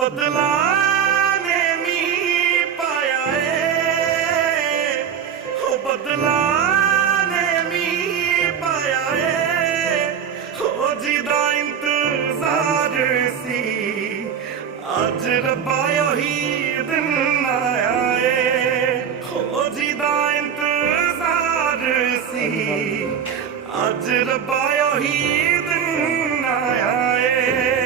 बदला ने नी पाया है, हो बदला ने नी पाया है, हो जिदा इंतजार सी अज रब्बा ही दिन आया है, हो जिदा इंतजार सी अज रब्बा ही दिन आया है।